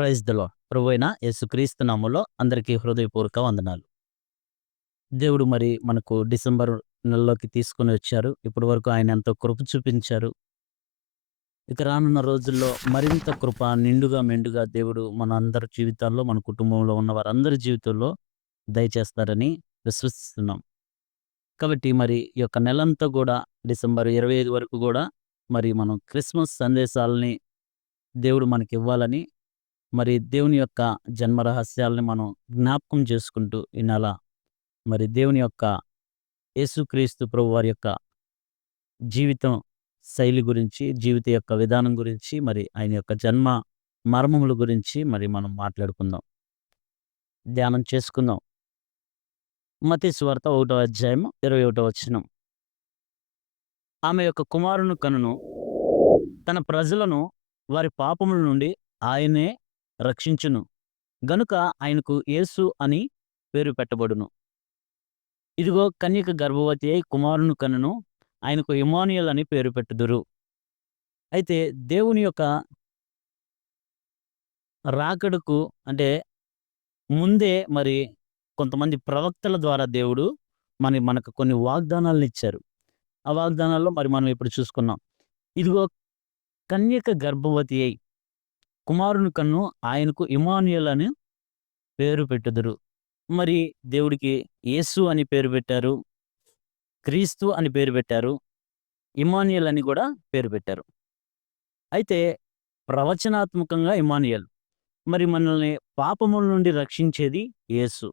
Praise the lord. ప్రభువైన యేసుక్రీస్తు నామములో అందరికీ హృదయపూర్వక వందనాలు. దేవుడు మరి మనకు డిసెంబర్ నెలలోకి తీసుకొని వచ్చారు. ఇప్పటి వరకు ఆయన ఎంతో కృప చూపించారు. ఇక రానున్న రోజుల్లో మరింత కృప నిండుగా మెండుగా దేవుడు మన అందరి జీవితాల్లో, మన కుటుంబంలో ఉన్న వారందరి జీవితంలో దయచేస్తారని విశ్వసిస్తున్నాం. కాబట్టి మరి ఈ యొక్క నెలంతా గూడా డిసెంబర్ 25 వరకు గూడా మరి మనం క్రిస్మస్ సందేశాలని దేవుడు మనకివ్వాలని, మరి దేవుని యొక్క జన్మ రహస్యాల్ని మనం జ్ఞాపకం చేసుకుంటూ ఈ నెల మరి దేవుని యొక్క యేసుక్రీస్తు ప్రభువారి యొక్క జీవితం శైలి గురించి, జీవిత యొక్క విధానం గురించి, మరి ఆయన యొక్క జన్మ మర్మముల గురించి మరి మనం మాట్లాడుకుందాం. ధ్యానం చేసుకుందాం. మత్తయి సువార్త 1వ అధ్యాయం 21వ వచనం. ఆమె యొక్క కుమారుని కనును, తన ప్రజలను వారి పాపముల నుండి ఆయనే రక్షించును. గనుక ఆయనకు యేసు అని పేరు పెట్టబడును. ఇదిగో కన్యక గర్భవతి అయి కుమారుని కనును, ఆయనకు ఇమ్మానుయేల్ అని పేరు పెట్టుదురు. అయితే దేవుని యొక్క రాకడకు అంటే ముందే మరి కొంతమంది ప్రవక్తల ద్వారా దేవుడు మనకు కొన్ని వాగ్దానాలనిచ్చారు. ఆ వాగ్దానాల్లో మరి మనం ఇప్పుడు చూసుకున్నాం. ఇదిగో కన్యక గర్భవతి అయి కుమారుని కన్ను, ఆయనకు ఇమ్మానుయేల్ అని పేరు పెట్టుదురు. మరి దేవుడికి యేసు అని పేరు పెట్టారు. క్రీస్తు అని పేరు పెట్టారు. ఇమ్మానుయేల్ అని కూడా పేరు పెట్టారు. అయితే ప్రవచనాత్మకంగా ఇమ్మానుయేల్. మరి మనల్ని పాపముల నుండి రక్షించేది యేసు.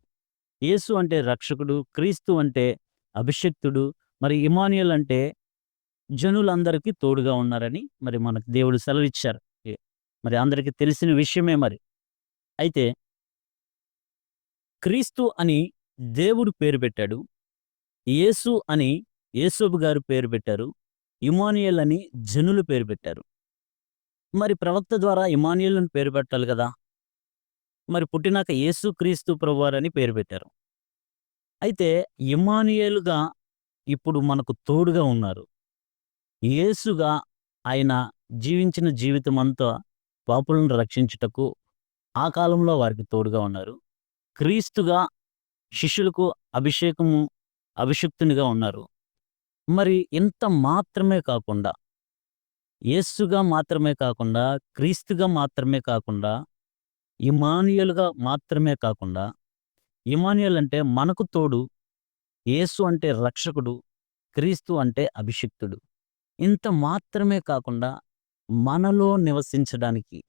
యేసు అంటే రక్షకుడు, క్రీస్తు అంటే అభిషిక్తుడు, మరి ఇమ్మానుయేల్ అంటే జనులందరికీ తోడుగా ఉన్నారని మరి మనకు దేవుడు సెలవిచ్చారు. మరి అందరికీ తెలిసిన విషయమే మరి. అయితే క్రీస్తు అని దేవుడు పేరు పెట్టాడు. యేసు అని యేసోబు గారు పేరు పెట్టారు. ఇమ్మానుయేల్ అని జనులు పేరు పెట్టారు. మరి ప్రవక్త ద్వారా ఇమ్మానుయేల్ అని పేరు పెట్టాలి కదా! మరి పుట్టినాక యేసు క్రీస్తు ప్రభువారని పేరు పెట్టారు. అయితే ఇమ్మానుయేలుగా ఇప్పుడు మనకు తోడుగా ఉన్నారు. యేసుగా ఆయన జీవించిన జీవితమంతా పాపులను రక్షించుటకు ఆ కాలంలో వారికి తోడుగా ఉన్నారు. క్రీస్తుగా శిష్యులకు అభిషేకము అభిషిక్తునిగా ఉన్నారు. మరి ఇంత మాత్రమే కాకుండా, యేసుగా మాత్రమే కాకుండా, క్రీస్తుగా మాత్రమే కాకుండా, ఇమ్మానుయేలుగా మాత్రమే కాకుండా, ఇమ్మానుయేల్ అంటే మనకు తోడు, యేసు అంటే రక్షకుడు, క్రీస్తు అంటే అభిషిక్తుడు. ఇంత మాత్రమే కాకుండా మనలో నివసించడానికి,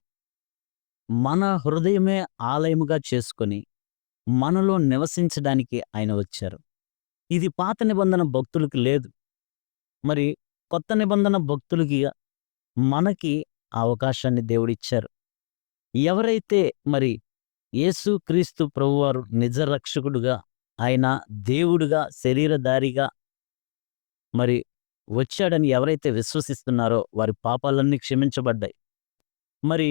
మన హృదయమే ఆలయముగా చేసుకొని, మనలో నివసించడానికి ఆయన వచ్చారు. ఇది పాత నిబంధన భక్తులకి లేదు. మరి కొత్త నిబంధన భక్తులకి మనకి ఆ అవకాశాన్ని దేవుడిచ్చారు. ఎవరైతే మరి యేసు క్రీస్తు ప్రభువారు నిజ రక్షకుడుగా, ఆయన దేవుడుగా, శరీరధారిగా మరి వచ్చాడని ఎవరైతే విశ్వసిస్తున్నారో వారి పాపాలన్నీ క్షమించబడ్డాయి. మరి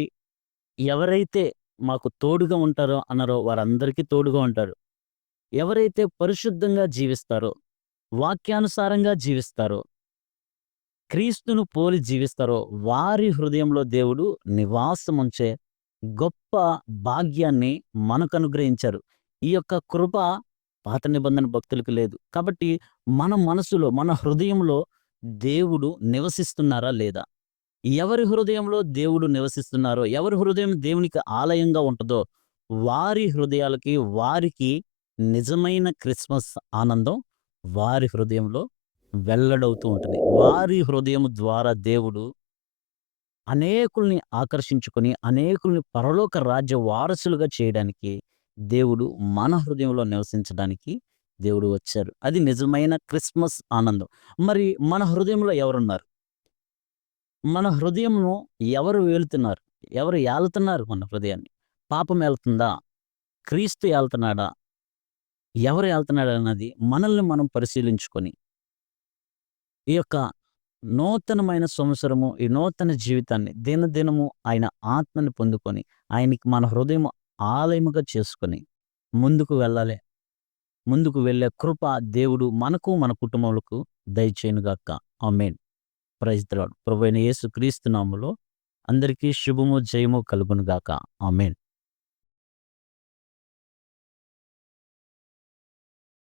ఎవరైతే మాకు తోడుగా ఉంటారో అన్నారో వారందరికీ తోడుగా ఉంటారు. ఎవరైతే పరిశుద్ధంగా జీవిస్తారో, వాక్యానుసారంగా జీవిస్తారో, క్రీస్తును పోలి జీవిస్తారో వారి హృదయంలో దేవుడు నివాసముంచే గొప్ప భాగ్యాన్ని మనకు అనుగ్రహించారు. ఈ యొక్క కృప పాత నిబంధన భక్తులకు లేదు. కాబట్టి మన మనసులో, మన హృదయంలో దేవుడు నివసిస్తున్నారా లేదా? ఎవరి హృదయంలో దేవుడు నివసిస్తున్నారో, ఎవరి హృదయం దేవునికి ఆలయంగా ఉంటదో, వారి హృదయాలకి, వారికి నిజమైన క్రిస్మస్ ఆనందం వారి హృదయంలో వెల్లడవుతూ ఉంటది. వారి హృదయం ద్వారా దేవుడు అనేకుల్ని ఆకర్షించుకొని, అనేకుల్ని పరలోక రాజ్య వారసులుగా చేయడానికి, దేవుడు మన హృదయంలో నివసించడానికి దేవుడు వచ్చారు. అది నిజమైన క్రిస్మస్ ఆనందం. మరి మన హృదయంలో ఎవరున్నారు? మన హృదయంను ఎవరు ఏలుతున్నారు? ఎవరు ఏలుతున్నారు మన హృదయాన్ని? పాపం ఏలుతుందా? క్రీస్తు ఏలుతున్నాడా? ఎవరు ఏలుతున్నాడన్నది మనల్ని మనం పరిశీలించుకొని, ఈ యొక్క నూతనమైన సంవత్సరము, ఈ నూతన జీవితాన్ని దినదినము ఆయన ఆత్మని పొందుకొని, ఆయనకి మన హృదయం ఆలయముగా చేసుకొని ముందుకు వెళ్ళాలి. ముందుకు వెళ్ళే కృప దేవుడు మనకు, మన కుటుంబములకు దయచేయునుగాక. ఆమేన్. Praise the Lord. ప్రభువైన యేసు క్రీస్తు నామములో అందరికీ శుభము, జయము కలుగును గాక. ఆమేన్.